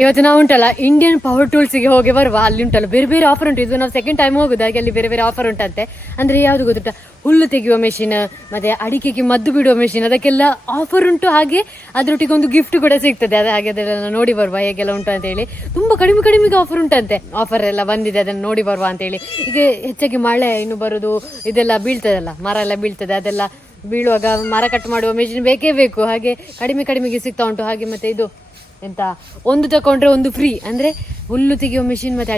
ಇವತ್ತು ನಾವು ಉಂಟಲ್ಲ ಇಂಡಿಯನ್ ಪವರ್ ಟೂಲ್ಸ್ಗೆ ಹೋಗಿ ಬರುವ. ಅಲ್ಲಿ ಉಂಟಲ್ಲ ಬೇರೆ ಬೇರೆ ಆಫರ್ ಉಂಟು. ಇದು ನಾವು ಸೆಕೆಂಡ್ ಟೈಮ್ ಹೋಗುದು, ಹಾಗೆ ಅಲ್ಲಿ ಬೇರೆ ಬೇರೆ ಆಫರ್ ಉಂಟಂತೆ. ಅಂದ್ರೆ ಯಾವ್ದು ಗೊತ್ತುಂಟ, ಹುಲ್ಲು ತೆಗೆಯುವ ಮೆಷಿನ್, ಮತ್ತೆ ಅಡಿಕೆಗೆ ಮದ್ದು ಬಿಡುವ ಮೆಷಿನ್, ಅದಕ್ಕೆಲ್ಲ ಆಫರ್ ಉಂಟು. ಹಾಗೆ ಅದರೊಟ್ಟಿಗೆ ಒಂದು ಗಿಫ್ಟ್ ಕೂಡ ಸಿಗ್ತದೆ. ಹಾಗೆ ಅದೆಲ್ಲ ನೋಡಿ ಬರುವ ಹೇಗೆಲ್ಲ ಉಂಟು ಅಂತ ಹೇಳಿ. ತುಂಬಾ ಕಡಿಮೆ ಕಡಿಮೆಗೆ ಆಫರ್ ಉಂಟಂತೆ. ಆಫರ್ ಎಲ್ಲ ಬಂದಿದೆ, ಅದನ್ನು ನೋಡಿ ಬರುವ ಅಂತ ಹೇಳಿ. ಈಗ ಹೆಚ್ಚಾಗಿ ಮಳೆ ಇನ್ನು ಬರುದು ಇದೆಲ್ಲ ಬೀಳ್ತದಲ್ಲ, ಮರ ಎಲ್ಲ ಬೀಳ್ತದೆ. ಅದೆಲ್ಲ ಬೀಳುವಾಗ ಮರ ಕಟ್ ಮಾಡುವ ಮೆಷಿನ್ ಬೇಕೇ ಬೇಕು. ಹಾಗೆ ಕಡಿಮೆ ಕಡಿಮೆಗೆ ಸಿಗ್ತಾ ಉಂಟು. ಹಾಗೆ ಮತ್ತೆ ಇದು ಎಂತ, ಒಂದು ತಕೊಂಡ್ರೆ ಒಂದು ಫ್ರೀ. ಅಂದರೆ ಹುಲ್ಲು ತೆಗೆಯುವ ಮೆಷಿನ್ ಮತ್ತು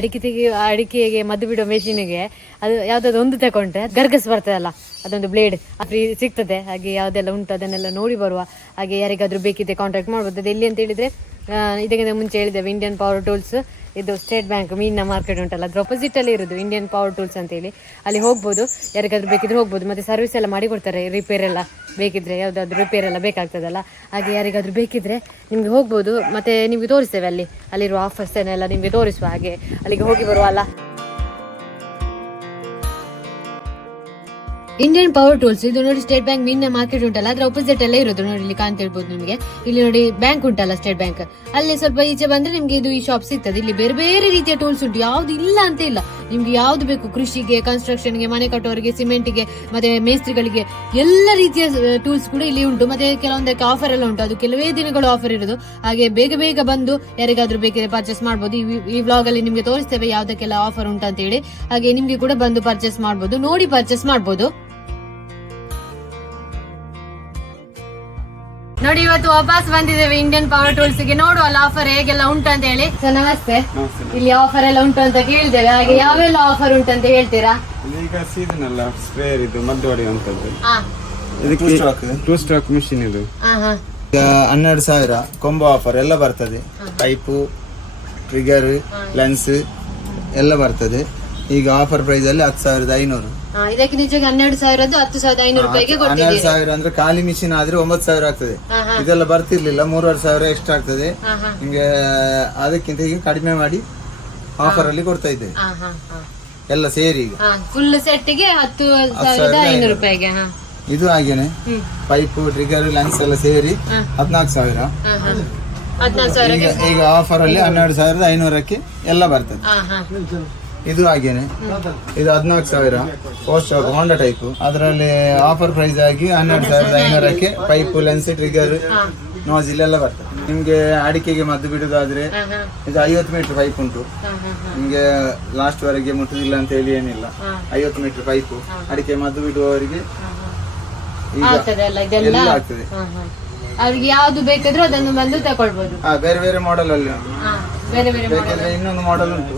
ಅಡಿಕೆಗೆ ಮದ್ದು ಬಿಡುವ ಮೆಷಿನ್ಗೆ ಅದು ಯಾವುದಾದ್ರು ಒಂದು ತಗೊಂಡ್ರೆ ಗರ್ಗಸ್ ಬರ್ತದಲ್ಲ, ಅದೊಂದು ಬ್ಲೇಡ್ ಫ್ರೀ ಸಿಗ್ತದೆ. ಹಾಗೆ ಯಾವುದೆಲ್ಲ ಉಂಟು ಅದನ್ನೆಲ್ಲ ನೋಡಿ ಬರುವ. ಹಾಗೆ ಯಾರಿಗಾದ್ರೂ ಬೇಕಿದ್ರೆ ಕಾಂಟ್ಯಾಕ್ಟ್ ಮಾಡ್ಬೋದು. ಅದು ಎಲ್ಲಿ ಅಂತ ಹೇಳಿದರೆ, ಇದಕ್ಕಿಂತ ಮುಂಚೆ ಹೇಳಿದ್ದೇವೆ ಇಂಡಿಯನ್ ಪವರ್ ಟೂಲ್ಸ್. ಇದು ಸ್ಟೇಟ್ ಬ್ಯಾಂಕ್ ಮೀನಿನ ಮಾರ್ಕೆಟ್ ಉಂಟಲ್ಲ, ಅದ್ರ ಅಪೋಸಿಟಲ್ಲೇ ಇರೋದು ಇಂಡಿಯನ್ ಪವರ್ ಟೂಲ್ಸ್ ಅಂತೇಳಿ. ಅಲ್ಲಿ ಹೋಗ್ಬೋದು, ಯಾರಿಗಾದ್ರೂ ಬೇಕಿದ್ರೆ ಹೋಗ್ಬೋದು. ಮತ್ತು ಸರ್ವಿಸ್ ಎಲ್ಲ ಮಾಡಿ ಕೊಡ್ತಾರೆ, ರಿಪೇರ್ ಎಲ್ಲ ಬೇಕಿದ್ರೆ, ಯಾವುದಾದ್ರೂ ರಿಪೇರ್ ಎಲ್ಲ ಬೇಕಾಗ್ತದಲ್ಲ. ಹಾಗೆ ಯಾರಿಗಾದ್ರೂ ಬೇಕಿದ್ರೆ ನಿಮಗೆ ಹೋಗ್ಬೋದು. ಮತ್ತು ನಿಮಗೆ ತೋರಿಸ್ತೇವೆ ಅಲ್ಲಿರುವ ಆಫರ್ಸನ್ನೆಲ್ಲ ನಿಮಗೆ ತೋರಿಸುವ. ಹಾಗೆ ಅಲ್ಲಿಗೆ ಹೋಗಿ ಬರುವ ಅಲ್ಲ. ಇಂಡಿಯನ್ ಪವರ್ ಟೂಲ್ಸ್ ಇದು ನೋಡಿ, ಸ್ಟೇಟ್ ಬ್ಯಾಂಕ್ ಮೀನಿನ ಮಾರ್ಕೆಟ್ ಉಂಟಲ್ಲ, ಅದ್ರ ಅಪೋಸಿಟ್ ಎಲ್ಲ ಇರೋದು ನೋಡಿ. ಇಲ್ಲಿ ಕಾಣ್ತಾ ಇರ್ಬೋದು ನಿಮಗೆ. ಇಲ್ಲಿ ನೋಡಿ ಬ್ಯಾಂಕ್ ಉಂಟಲ್ಲ, ಸ್ಟೇಟ್ ಬ್ಯಾಂಕ್, ಅಲ್ಲಿ ಸ್ವಲ್ಪ ಈಚೆ ಬಂದ್ರೆ ನಿಮ್ಗೆ ಇದು ಈ ಶಾಪ್ ಸಿಗ್ತದೆ. ಇಲ್ಲಿ ಬೇರೆ ಬೇರೆ ರೀತಿಯ ಟೂಲ್ಸ್ ಉಂಟು, ಯಾವ್ದು ಇಲ್ಲ ಅಂತ ಇಲ್ಲ. ನಿಮ್ಗೆ ಯಾವ್ದು ಬೇಕು, ಕೃಷಿಗೆ, ಕನ್ಸ್ಟ್ರಕ್ಷನ್ಗೆ, ಮನೆ ಕಟ್ಟೋರಿಗೆ, ಸಿಮೆಂಟ್ಗೆ, ಮತ್ತೆ ಮೇಸ್ತ್ರಿಗಳಿಗೆ ಎಲ್ಲ ರೀತಿಯ ಟೂಲ್ಸ್ ಕೂಡ ಇಲ್ಲಿ ಉಂಟು. ಮತ್ತೆ ಕೆಲವೊಂದಕ್ಕೆ ಆಫರ್ ಎಲ್ಲ ಉಂಟು, ಅದು ಕೆಲವೇ ದಿನಗಳು ಆಫರ್ ಇರೋದು. ಹಾಗೆ ಬೇಗ ಬೇಗ ಬಂದು ಯಾರಿಗಾದ್ರೂ ಬೇಕಿದ್ರೆ ಪರ್ಚೇಸ್ ಮಾಡ್ಬೋದು. ಈ ವ್ಲಾಗ್ ಅಲ್ಲಿ ನಿಮ್ಗೆ ತೋರಿಸ್ತೇವೆ ಯಾವ್ದಕ್ಕೆಲ್ಲ ಆಫರ್ ಉಂಟು ಅಂತ ಹೇಳಿ. ಹಾಗೆ ನಿಮ್ಗೆ ಕೂಡ ಬಂದು ಪರ್ಚೇಸ್ ಮಾಡ್ಬೋದು, ನೋಡಿ ಪರ್ಚೇಸ್ ಮಾಡ್ಬೋದು. ನೋಡಿ, ಇವತ್ತು ವಾಪಸ್ ಬಂದಿದ್ದೇವೆ ಇಂಡಿಯನ್ ಪವರ್ ಟೂಲ್ಸ್ ಗೆ. ನೋಡುವಲ್ಲ ಆಫರ್ ಹೇಗೆಲ್ಲ ಉಂಟು ಅಂತ ಹೇಳಿ. ಸರ್ ನಮಸ್ತೆ. ಇಲ್ಲಿ ಆಫರ್ ಎಲ್ಲ ಉಂಟು ಅಂತ ಕೇಳಿದ್ದೇವೆ. ಹಾಗೆ ಯಾವೆಲ್ಲ ಆಫರ್ ಉಂಟು ಅಂತ ಹೇಳ್ತೀರಾ? ಈಗ ಸೀಸನ್ ಅಲ್ಲ, ಸ್ಪ್ರೇಯರ್ ಇದು ಮದ್ದು ಹೊಡೆಯುವಂತದ್ದು. ಟೂ ಸ್ಟ್ರೋಕ್ ಮಿಷಿನ್ ಇದು. ಈಗ 12,000 ಕೊಂಬೋ ಆಫರ್ ಎಲ್ಲ ಬರ್ತದೆ. ಪೈಪು, ಟ್ರಿಗರ್, ಲೆನ್ಸ್ ಎಲ್ಲ ಬರ್ತದೆ. ಈಗ ಆಫರ್ ಪ್ರೈಸ್ ಅಲ್ಲಿ 10,500. ಇದಕ್ಕೆ ನಿಜವಾಗಿ 12,000 10,500 ರೂಪಾಯಿಗೆ ಕೊಡ್ತಿದ್ದೀರಿ. 12,000 ಅಂದ್ರೆ ಖಾಲಿ ಮಿಷಿನ್ ಆದ್ರೆ 9,000 ಆಗ್ತದೆ. ಇದೆಲ್ಲ ಬರ್ತಿರ್ಲಿಲ್ಲ, 3,500 ಎಕ್ಸ್ಟ್ರಾ ಆಗ್ತದೆ. ನಿಮ್ಗೆ ಅದಕ್ಕಿಂತ ಈಗ ಕಡಿಮೆ ಮಾಡಿ ಆಫರ್ ಅಲ್ಲಿ ಕೊಡ್ತಾ ಇದ್ದೇವೆ ಎಲ್ಲ ಸೇರಿ. ಈಗ ಫುಲ್ ಸೆಟ್ಗೆ 10,500 ರೂಪಾಯಿಗೆ. ಇದು ಹಾಗೇನೆ ಪೈಪು, ಟ್ರಿಗರ್, ಲೆನ್ಸ್ ಎಲ್ಲ ಸೇರಿ 14,000. ಈಗ ಆಫರ್ ಅಲ್ಲಿ 12,500ಕ್ಕೆ ಎಲ್ಲ ಬರ್ತದೆ. ಇದು ಹಾಗೇನೆ, ಇದು 14,000 ಪೋಸ್ಟ್ ಹೋಂಡಾ ಟೈಪ್. ಅದರಲ್ಲಿ ಆಫರ್ ಪ್ರೈಸ್ ಆಗಿ 12,500ಕ್ಕೆ ಪೈಪ್, ಲೆನ್ಸ್, ಟ್ರಿಗರ್, ನೋಜಿಲ್ ಎಲ್ಲ ಬರ್ತದೆ. ನಿಮ್ಗೆ ಅಡಿಕೆಗೆ ಮದ್ದು ಬಿಡುದಾದ್ರೆ ಇದು 50 ಮೀಟರ್ ಪೈಪ್ ಉಂಟು. ನಿಮ್ಗೆ ಲಾಸ್ಟ್ ವರೆಗೆ ಮುಟ್ಟುದಿಲ್ಲ ಅಂತ ಹೇಳಿ ಏನಿಲ್ಲ. 50 ಮೀಟರ್ ಪೈಪ್ ಅಡಿಕೆ ಮದ್ದು ಬಿಡುವವರಿಗೆ ಈಗ ಎಲ್ಲ ಆಗ್ತದೆ. ಅವ್ರಿಗೆ ಯಾವ್ದು ಬೇಕಾದ್ರೂ ಅದನ್ನು ಬಂದು ತಗೊಳ್ಬಹುದು. ಬೇರೆ ಬೇರೆ ಮಾಡೆಲ್ ಅಲ್ಲಿ ಬೇಕಿದ್ರೆ ಇನ್ನೊಂದು ಮಾಡೆಲ್ ಉಂಟು,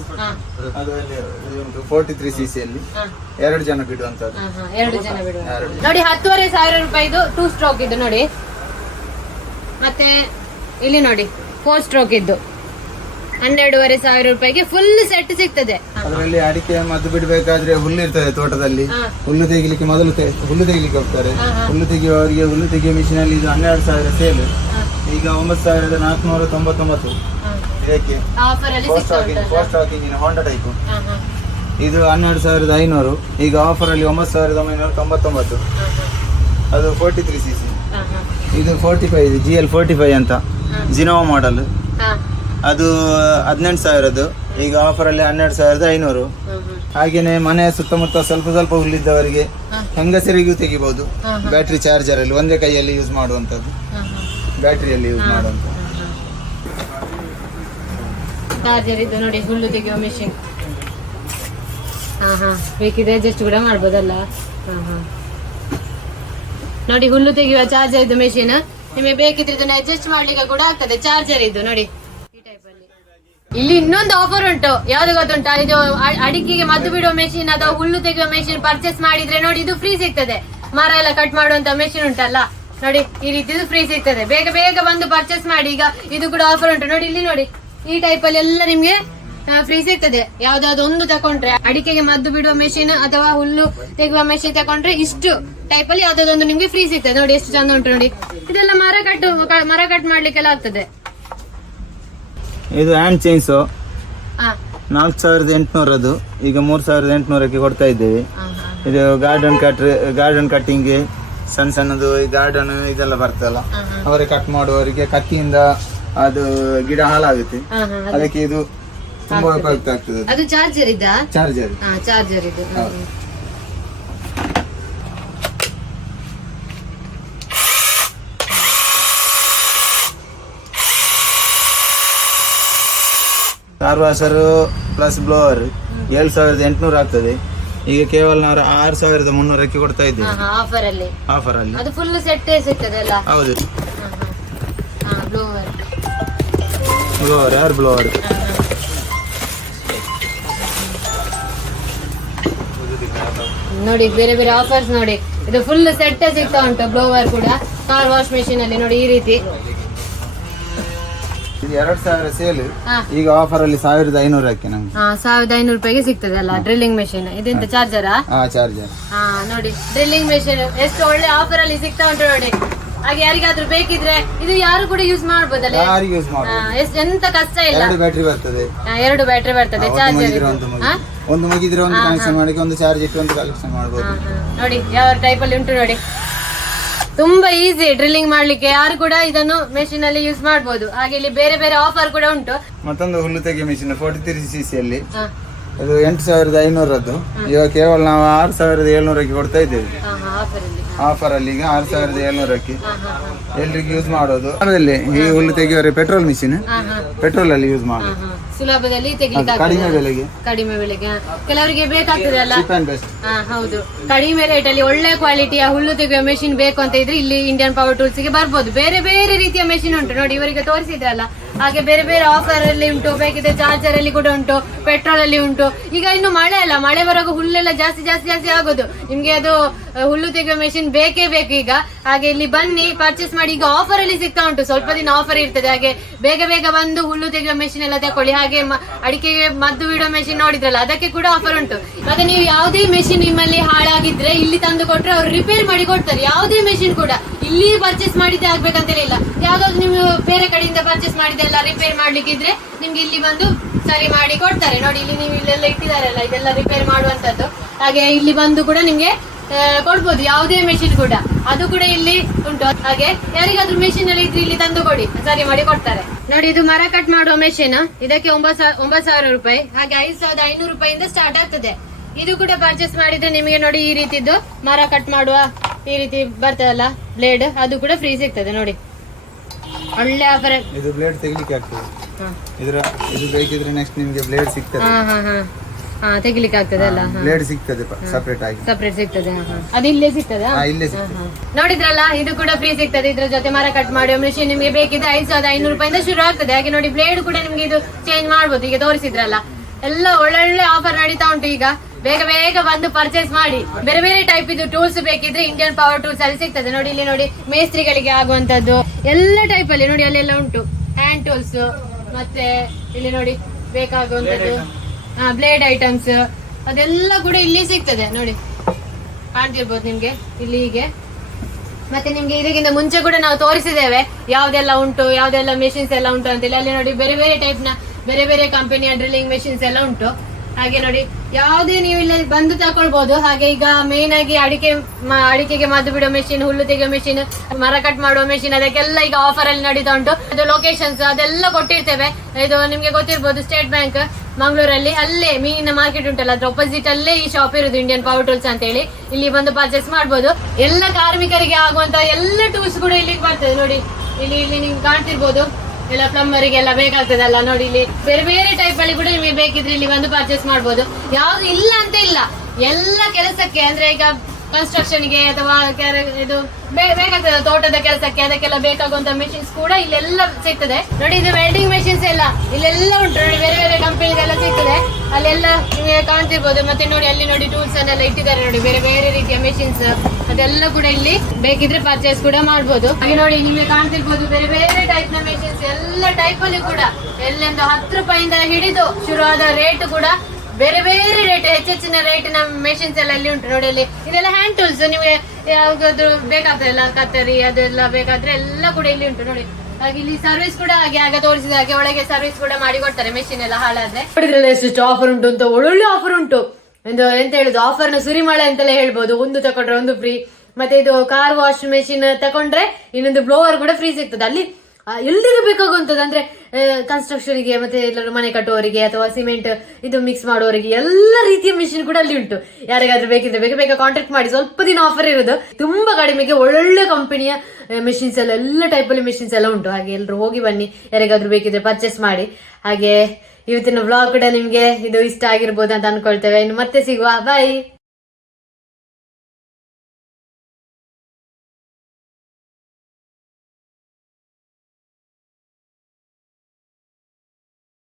ಅದರಲ್ಲಿ ಉಂಟು 43cc ಅಲ್ಲಿ 2 ಜನ ಬಿಡುವಂತದ್ದು. 2 ಜನ ಬಿಡುವ ನೋಡಿ. 10,500 ರೂಪಾಯಿದು 2 ಸ್ಟ್ರೋಕ್ ಇದು ನೋಡಿ. ಮತ್ತೆ ಇಲ್ಲಿ ನೋಡಿ 4 ಸ್ಟ್ರೋಕ್ ಇದ್ದು 12,500 ರೂಪಾಯಿಗೆ ಫುಲ್ ಸೆಟ್ ಸಿಗ್ತದೆ. ಅದರಲ್ಲಿ ಅಡಿಕೆ ಮದ್ದು ಬಿಡಬೇಕಾದ್ರೆ ಹುಲ್ಲು ಇರ್ತದೆ ತೋಟದಲ್ಲಿ. ಹುಲ್ಲು ತೆಗಿಲಿಕ್ಕೆ ಮೊದಲು ಹುಲ್ಲು ತೆಗಿಲಿಕ್ಕೆ ಹೋಗ್ತಾರೆ. ಹುಲ್ಲು ತೆಗೆಯುವವರಿಗೆ ಹುಲ್ಲು ತೆಗೆಯುವ ಮಿಷಿನ್ ಅಲ್ಲಿ ಇದು 12,000 ಸೇಲ್. ಈಗ 9,499 ಇದಕ್ಕೆ ಫಾಸ್ಟ್ ವಾಕಿಂಗ್ ಹೋಂಡಾ ಟೈಪ್. ಇದು 12,500. ಈಗ ಆಫರ್ ಅಲ್ಲಿ 9,999. ಅದು 43cc. ಇದು 45 ಇದು GL 45 ಅಂತ ಜಿನೋವಾ ಮಾಡೆಲ್. ಅದು 18,000. ಈಗ ಆಫರ್ ಅಲ್ಲಿ 12,500. ಹಾಗೇನೆ ಮನೆಯ ಸುತ್ತಮುತ್ತ ಸ್ವಲ್ಪ ಸ್ವಲ್ಪ ಹುಲ್ಲಿದ್ದವರಿಗೆ ಹೆಂಗಸರಿಗೂ ತೆಗಿಬಹುದು. ಬ್ಯಾಟ್ರಿ ಚಾರ್ಜರ್ ಅಲ್ಲಿ ಒಂದೇ ಕೈಯಲ್ಲಿ ಯೂಸ್ ಮಾಡುವಂತದ್ದು, ಬ್ಯಾಟ್ರಿಯಲ್ಲಿ ಯೂಸ್ ಮಾಡುವಂತ ಚಾರ್ಜರ್ ಇದು ನೋಡಿ. ಹುಲ್ಲು ತೆಗೆಯುವ ಮೆಷಿನ್ ಬೇಕಿದ್ರೆ ಅಡ್ಜಸ್ಟ್ ಕೂಡ ಮಾಡ್ಬೋದಲ್ಲ. ನೋಡಿ, ಹುಲ್ಲು ತೆಗೆಯುವ ಚಾರ್ಜರ್ ಇದು ಮೆಷಿನ್. ನಿಮಗೆ ಬೇಕಿದ್ರೆ ಇದನ್ನ ಅಡ್ಜಸ್ಟ್ ಮಾಡ್ಲಿಕ್ಕೆ ಕೂಡ ಆಗ್ತದೆ. ಚಾರ್ಜರ್ ಇದು ನೋಡಿ ಈ ಟೈಪ್ ಅಲ್ಲಿ. ಇಲ್ಲಿ ಇನ್ನೊಂದು ಆಫರ್ ಉಂಟು, ಯಾವ್ದು ಗೊತ್ತುಂಟಾ? ಇದು ಅಡಿಕೆಗೆ ಮದ್ದು ಬಿಡುವ ಮೆಷಿನ್ ಅಥವಾ ಹುಲ್ಲು ತೆಗೆಯುವ ಮೆಷಿನ್ ಪರ್ಚೇಸ್ ಮಾಡಿದ್ರೆ ನೋಡಿ ಇದು ಫ್ರೀ ಸಿಗ್ತದೆ. ಮರ ಎಲ್ಲ ಕಟ್ ಮಾಡುವಂತ ಮೆಷಿನ್ ಉಂಟಲ್ಲ ನೋಡಿ, ಈ ರೀತಿ ಇದು ಫ್ರೀ ಸಿಗ್ತದೆ. ಬೇಗ ಬೇಗ ಬಂದು ಪರ್ಚೇಸ್ ಮಾಡಿ. ಈಗ ಇದು ಕೂಡ ಆಫರ್ ಉಂಟು ನೋಡಿ. ಇಲ್ಲಿ ನೋಡಿ ಈ ಟೈಪ್ ಅಲ್ಲಿ ಎಲ್ಲ ನಿಮ್ಗೆ ಫ್ರೀ ಸಿಗ್ತದೆ. ಯಾವ್ದಾದ್ರು ಒಂದು ತಕೊಂಡ್ರೆ, ಅಡಿಕೆಗೆ ಮದ್ದು ಬಿಡುವ ಮೆಷಿನ್ ಅಥವಾ ಹುಲ್ಲು ತೆಗೆಯುವ ಮೆಷಿನ್ ತಕೊಂಡ್ರೆ ಇಷ್ಟು ಟೈಪ್ ಅಲ್ಲಿ ಯಾವ್ದಾದೊಂದು ನಿಮ್ಗೆ ಫ್ರೀ ಸಿಗ್ತದೆ. ನೋಡಿ ಎಷ್ಟು ಚಂದ ಉಂಟು ನೋಡಿ. ಇದೆಲ್ಲ ಮರ ಕಟ್ ಮಾಡ್ಲಿಕ್ಕೆಲ್ಲ ಆಗ್ತದೆ. ಇದು ಹ್ಯಾಂಡ್ ಚೈನ್ಸು 4,800. ಈಗ 3,800ಕ್ಕೆ ಕೊಡ್ತಾ ಇದ್ದೇವೆ. ಇದು ಗಾರ್ಡನ್ ಕಟ್ಟಿಂಗ್, ಸಣ್ಣ ಸಣ್ಣದು ಗಾರ್ಡನ್ ಇದೆಲ್ಲ ಬರ್ತಲ್ಲ, ಅವರಿಗೆ ಕಟ್ ಮಾಡುವವರಿಗೆ ಕತ್ತಿಯಿಂದ ಅದು ಗಿಡ ಹಾಳಾಗುತ್ತೆ. ಹಾ ಹಾ ಅದಕ್ಕೆ ಇದು ತುಂಬಾ ಉಪಯುಕ್ತ ಆಗ್ತದೆ. ಅದು ಚಾರ್ಜರ್ ಇದ್ದಾ? ಚಾರ್ಜರ್. ಹಾ ಚಾರ್ಜರ್ ಇದು. ಕಾರ್ ವಾಷರ್ ಪ್ಲಸ್ ಬ್ಲೋವರ್ 7,800 ಆಗ್ತದೆ. ಈಗ ಕೇವಲ ನಾವು 6,300ಕ್ಕೆ ಕೊಡ್ತಾ ಇದ್ದೇವೆ ಆಫರ್ ಅಲ್ಲಿ. ಆಫರ್ ಅಲ್ಲಿ ಅದು ಫುಲ್ ಸೆಟ್ ಸಿಗ್ತದೆ ಅಲ್ಲ? ಹೌದು. Blower blower air blower. ನೋಡಿ ಬೇರೆ ಬೇರೆ ಆಫರ್ಸ್ ನೋಡಿ. ಇದು ಫುಲ್ ಸೆಟ್ ಸಿಗ್ತಾ ಉಂಟು. ಬ್ಲೋವರ್ ಕೂಡ ಕಾರ್ ವಾಶ್ ಮೆಷಿನ್ ಅಲ್ಲಿ ನೋಡಿ ಈ ರೀತಿ. ಇದು 2,000 ಸೇಲ್. ಹಾ. ಈಗ ಆಫರ್ ಅಲ್ಲಿ 1,500ಕ್ಕೆ ನಮ್ಗೆ. 1,500 ರೂಪಾಯಿಗೆ ಸಿಗ್ತದೆ ಅಲ್ಲ ಡ್ರಿಲ್ಲಿಂಗ್ ಮೆಷಿನ್. ಇದೆಂತ ಚಾರ್ಜರಾ? ಚಾರ್ಜರ್. ನೋಡಿ ಡ್ರಿಲ್ಲಿಂಗ್ ಮೆಷಿನ್ ಎಷ್ಟು ಒಳ್ಳೆ ಆಫರ್ ಅಲ್ಲಿ ಸಿಗ್ತಾ ಉಂಟು ನೋಡಿ. ಹಾಗೆ ಯಾರಿಗಾದ್ರೂ ಬೇಕಿದ್ರೆ ಇದು ಯಾರು ಕೂಡ ಯೂಸ್ ಮಾಡ್ಬೋದಲ್ಲ? ಯಾರಿಗೆ ಯೂಸ್ ಮಾಡ್ಬೋದು. ಎಷ್ಟು ಎಂತ ಕಷ್ಟ ಇಲ್ಲ. 2 ಬ್ಯಾಟರಿ ಬರ್ತದೆ. 2 ಬ್ಯಾಟರಿ ಬರ್ತದೆ. ಚಾರ್ಜರ್ ಒಂದು ಮುಗಿದ್ರೆ ಒಂದು ಕನೆಕ್ಷನ್ ಮಾಡಿ ಒಂದು ಚಾರ್ಜ್ ಇಟ್ಟು ಒಂದು ಕನೆಕ್ಷನ್ ಮಾಡಬಹುದು. ನೋಡಿ ಯಾವ ಟೈಪ್ ಅಲ್ಲಿ ಉಂಟು ನೋಡಿ. ತುಂಬಾ ಈಸಿ ಡ್ರಿಲ್ಲಿಂಗ್ ಮಾಡ್ಲಿಕ್ಕೆ. ಯಾರು ಕೂಡ ಇದನ್ನು ಮೆಷಿನ್ ಅಲ್ಲಿ ಯೂಸ್ ಮಾಡಬಹುದು. ಹಾಗೆ ಇಲ್ಲಿ ಬೇರೆ ಬೇರೆ ಆಫರ್ ಕೂಡ ಉಂಟು. ಮತ್ತೊಂದು ಹುಲ್ಲು ತೆಗೆ ಮೆಷಿನ್ 43cc ಅಲ್ಲಿ. ಅದು 8,500ರದ್ದು. ಇವಾಗ ಕೇವಲ ನಾವು 6,700ಕ್ಕೆ ಕೊಡ್ತಾ ಇದ್ದೇವೆ ಆಫರ್ ಅಲ್ಲಿ. ಈಗ 6,700ಕ್ಕೆ ಎಲ್ರಿಗೂ ಯೂಸ್ ಮಾಡೋದು. ಅದರಲ್ಲಿ ಈ ಹುಲ್ಲು ತೆಗೆಯುವ ಪೆಟ್ರೋಲ್ ಮಿಷಿನ್ ಪೆಟ್ರೋಲ್ ಅಲ್ಲಿ ಯೂಸ್ ಮಾಡೋದು. ಸುಲಭದಲ್ಲಿ ತೆಗಿಲಿಕ್ಕೆ ಕಡಿಮೆ ಬೆಲೆಗೆ. ಕಡಿಮೆ ಬೆಲೆಗೆ ಕೆಲವರಿಗೆ ಬೇಕಾಗ್ತದೆ ಅಲ್ಲ? Cheap and best. ಹೌದು. ಕಡಿಮೆ ರೇಟ್ ಅಲ್ಲಿ ಒಳ್ಳೆ ಕ್ವಾಲಿಟಿಯ ಹುಲ್ಲು ತೆಗೆಯುವ ಮೆಷಿನ್ ಬೇಕು ಅಂತ ಇದ್ರೆ ಇಲ್ಲಿ ಇಂಡಿಯನ್ ಪವರ್ ಟೂಲ್ಸ್ ಗೆ ಬರ್ಬೋದು. ಬೇರೆ ಬೇರೆ ರೀತಿಯ ಮೆಷಿನ್ ಉಂಟು ನೋಡಿ. ಇವರಿಗೆ ತೋರಿಸಿದ್ರಲ್ಲ ಹಾಗೆ ಬೇರೆ ಬೇರೆ ಆಫರ್ ಅಲ್ಲಿ ಉಂಟು. ಬೇಕಿದ್ರೆ ಚಾರ್ಜರ್ ಅಲ್ಲಿ ಕೂಡ ಉಂಟು, ಪೆಟ್ರೋಲ್ ಅಲ್ಲಿ ಉಂಟು. ಈಗ ಇನ್ನು ಮಳೆ ಅಲ್ಲ, ಮಳೆ ಬರುವಾಗ ಹುಲ್ಲೆಲ್ಲ ಜಾಸ್ತಿ ಜಾಸ್ತಿ ಜಾಸ್ತಿ ಆಗೋದು. ನಿಮ್ಗೆ ಅದು ಹುಲ್ಲು ತೆಗೆಯುವ ಮೆಷಿನ್ ಬೇಕೇ ಬೇಕು ಈಗ. ಹಾಗೆ ಇಲ್ಲಿ ಬನ್ನಿ ಪರ್ಚೇಸ್ ಮಾಡಿ. ಈಗ ಆಫರ್ ಅಲ್ಲಿ ಸಿಗ್ತಾ ಉಂಟು. ಸ್ವಲ್ಪ ದಿನ ಆಫರ್ ಇರ್ತದೆ. ಹಾಗೆ ಬೇಗ ಬೇಗ ಬಂದು ಹುಲ್ಲು ತೆಗೆಯುವ ಮೆಷಿನ್ ಎಲ್ಲ ತಕೊಳ್ಳಿ. ಹಾಗೆ ಅಡಿಕೆಗೆ ಮದ್ದು ಬಿಡೋ ಮೆಷಿನ್ ನೋಡಿದ್ರಲ್ಲ ಅದಕ್ಕೆ ಕೂಡ ಆಫರ್ ಉಂಟು. ಮತ್ತೆ ನೀವು ಯಾವುದೇ ಮೆಷಿನ್ ನಿಮ್ಮಲ್ಲಿ ಹಾಳಾಗಿದ್ರೆ ಇಲ್ಲಿ ತಂದು ಕೊಟ್ರೆ ಅವ್ರು ರಿಪೇರ್ ಮಾಡಿ ಕೊಡ್ತಾರೆ. ಯಾವುದೇ ಮೆಷಿನ್ ಕೂಡ ಇಲ್ಲಿ ಪರ್ಚೇಸ್ ಮಾಡಿದ್ದೆ ಆಗ್ಬೇಕಂತೇಳಿಲ್ಲ. ಯಾವ್ದಾದ್ರು ನೀವು ಬೇರೆ ಕಡೆಯಿಂದ ಪರ್ಚೇಸ್ ಮಾಡಿದ್ದೆಲ್ಲ ರಿಪೇರ್ ಮಾಡ್ಲಿಕ್ಕಿದ್ರೆ ನಿಮ್ಗೆ ಇಲ್ಲಿ ಬಂದು ಸರಿ ಮಾಡಿ ಕೊಡ್ತಾರೆ. ನೋಡಿ ಇಲ್ಲಿ ನೀವು ಇಲ್ಲೆಲ್ಲ ಇಟ್ಟಿದಾರಲ್ಲ ಇದೆಲ್ಲ ರಿಪೇರ್ ಮಾಡುವಂತದ್ದು. ಹಾಗೆ ಇಲ್ಲಿ ಬಂದು ಕೂಡ ನಿಮ್ಗೆ ಕೊಡ್ಬೋದು ಯಾವುದೇ ಮೆಷಿನ್ ಕೂಡ. ಅದು ಕೂಡ ಇಲ್ಲಿ ಉಂಟು. ಹಾಗೆ ಯಾರಿಗಾದ್ರೂ ಮೆಷಿನ್ ಅಲ್ಲಿ ಇದ್ರೆ ಇಲ್ಲಿ ತಂದು ಕೊಡಿ, ಸರಿ ಮಾಡಿ ಕೊಡ್ತಾರೆ. ನೋಡಿ ಇದು ಮರ ಕಟ್ ಮಾಡುವ ಮೆಷಿನ್. ಇದಕ್ಕೆ 9,000 ರೂಪಾಯಿ. ಹಾಗೆ 5,500 ರೂಪಾಯಿಂದ ಸ್ಟಾರ್ಟ್ ಆಗ್ತದೆ. ಇದು ಕೂಡ ಪರ್ಚೇಸ್ ಮಾಡಿದ್ರೆ ನಿಮಗೆ ನೋಡಿ ಈ ರೀತಿದ್ದು ಮರ ಕಟ್ ಮಾಡುವ ಈ ರೀತಿ ಬರ್ತದಲ್ಲ ಬ್ಲೇಡ್, ಅದು ಕೂಡ ಫ್ರೀ ಸಿಗ್ತದೆ ನೋಡಿ. ಒಳ್ಳೆ ಆಫರ್. ಇದು ಬ್ಲೇಡ್ ತೆಗಿಲಿಕ್ಕೆ ಆಗ್ತದೆ. ಇದು ಬೇಕಿದ್ರೆ ನೆಕ್ಸ್ಟ್ ನಿಮಗೆ ಬ್ಲೇಡ್ ಸಿಗ್ತದೆ. ತೆಗಿಲಿಕ್ಕೆ ಆಗ್ತದೆ ಅಲ್ಲ? ಬ್ಲೇಡ್ ಸಿಗ್ತದೆ ಸಪರೇಟ್ ಆಗಿ. ಸಪರೇಟ್ ಸಿಗ್ತದೆ. ಅದು ಇಲ್ಲೇ ಸಿಗ್ತದೆ. ಇಲ್ಲೇ ಸಿಗ್ತದೆ. ನೋಡಿದ್ರಲ್ಲ ಇದು ಕೂಡ ಫ್ರೀ ಸಿಗ್ತದೆ. ಇದ್ರ ಜೊತೆ ಮರ ಕಟ್ ಮಾಡುವ ಮೆಷಿನ್ ನಿಮಗೆ ಬೇಕಿದ್ರೆ 5,500 ರೂಪಾಯಿಂದ ಶುರು ಆಗ್ತದೆ. ಹಾಗೆ ನೋಡಿ ಬ್ಲೇಡ್ ಕೂಡ ನಿಮ್ಗೆ ಇದು ಚೇಂಜ್ ಮಾಡ್ಬೋದು. ಈಗ ತೋರಿಸಿದ್ರಲ್ಲ ಎಲ್ಲ ಒಳ್ಳೊಳ್ಳೆ ಆಫರ್ ನಡೀತಾ ಉಂಟು. ಈಗ ಬೇಗ ಬೇಗ ಬಂದು ಪರ್ಚೇಸ್ ಮಾಡಿ. ಬೇರೆ ಬೇರೆ ಟೈಪ್ ಇದು ಟೂಲ್ಸ್ ಬೇಕಿದ್ರೆ ಇಂಡಿಯನ್ ಪವರ್ ಟೂಲ್ಸ್ ಅಲ್ಲಿ ಸಿಗ್ತದೆ ನೋಡಿ. ಇಲ್ಲಿ ನೋಡಿ ಮೇಸ್ತ್ರಿಗಳಿಗೆ ಆಗುವಂತದ್ದು ಎಲ್ಲ ಟೈಪ್ ಅಲ್ಲಿ ನೋಡಿ ಅಲ್ಲೆಲ್ಲ ಉಂಟು. ಹ್ಯಾಂಡ್ ಟೂಲ್ಸ್ ಮತ್ತೆ ಇಲ್ಲಿ ನೋಡಿ ಬೇಕಾಗುವಂತದ್ದು ಬ್ಲೇಡ್ ಐಟಮ್ಸ್ ಅದೆಲ್ಲ ಕೂಡ ಇಲ್ಲಿ ಸಿಗ್ತದೆ ನೋಡಿ. ಕಾಣ್ತಿರ್ಬೋದು ನಿಮ್ಗೆ ಇಲ್ಲಿ ಹೀಗೆ. ಮತ್ತೆ ನಿಮ್ಗೆ ಇದಕ್ಕಿಂತ ಮುಂಚೆ ಕೂಡ ನಾವು ತೋರಿಸಿದ್ದೇವೆ ಯಾವ್ದೆಲ್ಲ ಉಂಟು, ಯಾವ್ದೆಲ್ಲ ಮೆಷಿನ್ಸ್ ಎಲ್ಲ ಉಂಟು ಅಂತೇಳಿ. ಅಲ್ಲಿ ನೋಡಿ ಬೇರೆ ಬೇರೆ ಟೈಪ್ ನ ಬೇರೆ ಬೇರೆ ಕಂಪನಿಯ ಡ್ರಿಲ್ಲಿಂಗ್ ಮೆಷಿನ್ಸ್ ಎಲ್ಲ ಉಂಟು. ಹಾಗೆ ನೋಡಿ ಯಾವುದೇ ನೀವು ಇಲ್ಲಿ ಬಂದು ತಕೊಳ್ಬಹುದು. ಹಾಗೆ ಈಗ ಮೇನ್ ಆಗಿ ಅಡಿಕೆಗೆ ಮದ್ದು ಬಿಡೋ ಮೆಷಿನ್, ಹುಲ್ಲು ತೆಗೆಯೋ ಮೆಷಿನ್, ಮರ ಕಟ್ ಮಾಡುವ ಮೆಷಿನ್ ಅದಕ್ಕೆಲ್ಲ ಈಗ ಆಫರ್ ಅಲ್ಲಿ ನಡೀತಾ ಉಂಟು. ಅದು ಲೊಕೇಶನ್ಸ್ ಅದೆಲ್ಲ ಕೊಟ್ಟಿರ್ತೇವೆ. ಇದು ನಿಮ್ಗೆ ಗೊತ್ತಿರ್ಬೋದು ಸ್ಟೇಟ್ ಬ್ಯಾಂಕ್ ಮಂಗಳೂರಲ್ಲಿ. ಅಲ್ಲೇ ಮೀನಿನ ಮಾರ್ಕೆಟ್ ಉಂಟಲ್ಲ ಅದ್ರ ಅಪೋಸಿಟ್ ಅಲ್ಲೇ ಈ ಶಾಪ್ ಇರುದು ಇಂಡಿಯನ್ ಪವರ್ ಟೂಲ್ಸ್ ಅಂತ ಹೇಳಿ. ಇಲ್ಲಿ ಬಂದು ಪರ್ಚೇಸ್ ಮಾಡಬಹುದು. ಎಲ್ಲ ಕಾರ್ಮಿಕರಿಗೆ ಆಗುವಂತ ಎಲ್ಲ ಟೂಲ್ಸ್ ಕೂಡ ಇಲ್ಲಿಗೆ ಬರ್ತದೆ ನೋಡಿ. ಇಲ್ಲಿ ನಿಮ್ಗೆ ಕಾಣ್ತಿರ್ಬೋದು ಎಲ್ಲ ಪ್ಲಂಬರಿಗೆಲ್ಲ ಬೇಕಾಗ್ತದಲ್ಲ ನೋಡಿ. ಇಲ್ಲಿ ಬೇರೆ ಬೇರೆ ಟೈಪ್ ಅಲ್ಲಿ ಕೂಡ ನಿಮಗೆ ಬೇಕಿದ್ರೆ ಇಲ್ಲಿ ಬಂದು ಪರ್ಚೇಸ್ ಮಾಡಬಹುದು. ಯಾವ್ದು ಇಲ್ಲ ಅಂತ ಇಲ್ಲ, ಎಲ್ಲ ಕೆಲಸಕ್ಕೆ ಅಂದ್ರೆ ಈಗ ಕನ್ಸ್ಟ್ರಕ್ಷನ್ ಗೆ ಅಥವಾ ಇದು ಬೇಕಾಗ್ತದೆ ತೋಟದ ಕೆಲಸಕ್ಕೆ ಅದಕ್ಕೆಲ್ಲ ಬೇಕಾಗುವಂತ ಮೆಷಿನ್ಸ್ ಕೂಡ ಇಲ್ಲೆಲ್ಲ ಸಿಗ್ತದೆ ನೋಡಿ. ಇದು ವೆಲ್ಡಿಂಗ್ ಮೆಷಿನ್ಸ್ ಎಲ್ಲ ಇಲ್ಲೆಲ್ಲ ಉಂಟು ನೋಡಿ. ಬೇರೆ ಬೇರೆ ಕಂಪನಿದೆಲ್ಲ ಸಿಗ್ತದೆ ಅಲ್ಲೆಲ್ಲ ನಿಮಗೆ ಕಾಣ್ತಿರ್ಬೋದು. ಮತ್ತೆ ನೋಡಿ ಅಲ್ಲಿ ನೋಡಿ ಟೂಲ್ಸ್ ಅನ್ನೆಲ್ಲ ಇಟ್ಟಿದ್ದಾರೆ ನೋಡಿ. ಬೇರೆ ಬೇರೆ ರೀತಿಯ ಮೆಷಿನ್ಸ್ ಅದೆಲ್ಲ ಕೂಡ ಇಲ್ಲಿ ಬೇಕಿದ್ರೆ ಪರ್ಚೇಸ್ ಕೂಡ ಮಾಡಬಹುದು. ಹಾಗೆ ನೋಡಿ ನಿಮಗೆ ಕಾಣ್ತಿರ್ಬೋದು ಬೇರೆ ಬೇರೆ ಟೈಪ್ ನ ಮೆಷಿನ್ಸ್ ಎಲ್ಲ ಟೈಪ್ ಅಲ್ಲಿ ಕೂಡ ಎಲ್ಲೆಂದು 10 ರೂಪಾಯಿಂದ ಹಿಡಿದು ಶುರುವಾದ ರೇಟ್ ಕೂಡ ಬೇರೆ ಬೇರೆ ರೇಟ್ ಹೆಚ್ಚಿನ ರೇಟ್ ನ ಮೆಷಿನ್ಸ್ ಎಲ್ಲ ಇಲ್ಲಿ ಉಂಟು ನೋಡಿ. ಅಲ್ಲಿ ಇದೆಲ್ಲ ಹ್ಯಾಂಡ್ ಟೂಲ್ಸ್. ನಿಮಗೆ ಯಾವ್ದಾದ್ರು ಬೇಕಾಗ್ತದಲ್ಲ ಕತ್ತರಿ ಅದೆಲ್ಲ ಬೇಕಾದ್ರೆ ಎಲ್ಲ ಕೂಡ ಇಲ್ಲಿ ಉಂಟು ನೋಡಿ. ಹಾಗೆ ಇಲ್ಲಿ ಸರ್ವಿಸ್ ಕೂಡ ಹಾಗೆ ತೋರಿಸಿದ ಹಾಗೆ ಒಳಗೆ ಸರ್ವಿಸ್ ಕೂಡ ಮಾಡಿ ಕೊಡ್ತಾರೆ ಮೆಷಿನ್ ಎಲ್ಲ ಹಾಳಾದ್ರೆ. ನೋಡಿದ್ರಲ್ಲ ಎಷ್ಟು ಆಫರ್ ಉಂಟು ಅಂತ. ಒಳ್ಳೊಳ್ಳೆ ಆಫರ್ ಉಂಟು. ಎಂತ ಹೇಳುದು ಆಫರ್ ನ ಸುರಿಮಳೆ ಅಂತೆಲ್ಲ ಹೇಳ್ಬೋದು. ಒಂದು ತಕೊಂಡ್ರೆ ಒಂದು ಫ್ರೀ. ಮತ್ತೆ ಇದು ಕಾರ್ ವಾಶ್ ಮೆಷಿನ್ ತಕೊಂಡ್ರೆ ಇನ್ನೊಂದು ಬ್ಲೋವರ್ ಕೂಡ ಫ್ರೀ ಸಿಗ್ತದೆ. ಅಲ್ಲಿ ಎಲ್ರಿಗೂ ಬೇಕಾಗುವಂಥದ್ದು ಅಂದ್ರೆ ಕನ್ಸ್ಟ್ರಕ್ಷನ್ಗೆ ಮತ್ತೆ ಎಲ್ಲರೂ ಮನೆ ಕಟ್ಟುವವರಿಗೆ ಅಥವಾ ಸಿಮೆಂಟ್ ಇದು ಮಿಕ್ಸ್ ಮಾಡುವವರಿಗೆ ಎಲ್ಲ ರೀತಿಯ ಮಿಷಿನ್ ಕೂಡ ಅಲ್ಲಿ ಉಂಟು. ಯಾರಿಗಾದ್ರೂ ಬೇಕಿದ್ರೆ ಬೇಗ ಕಾಂಟ್ಯಾಕ್ಟ್ ಮಾಡಿ, ಸ್ವಲ್ಪ ದಿನ ಆಫರ್ ಇರೋದು, ತುಂಬಾ ಕಡಿಮೆಗೆ ಒಳ್ಳೆ ಕಂಪನಿಯ ಮೆಷಿನ್ಸ್ ಎಲ್ಲ ಟೈಪ್ ಅಲ್ಲಿ ಮೆಷಿನ್ಸ್ ಎಲ್ಲ ಉಂಟು. ಹಾಗೆ ಎಲ್ಲರೂ ಹೋಗಿ ಬನ್ನಿ, ಯಾರಿಗಾದ್ರೂ ಬೇಕಿದ್ರೆ ಪರ್ಚೇಸ್ ಮಾಡಿ. ಹಾಗೆ ಇವತ್ತಿನ ವ್ಲಾಗ್ ಕೂಡ ನಿಮ್ಗೆ ಇದು ಇಷ್ಟ ಆಗಿರ್ಬೋದು ಅಂತ ಅನ್ಕೊಳ್ತೇವೆ. ಇನ್ನು ಮತ್ತೆ ಸಿಗುವ, ಬಾಯ್.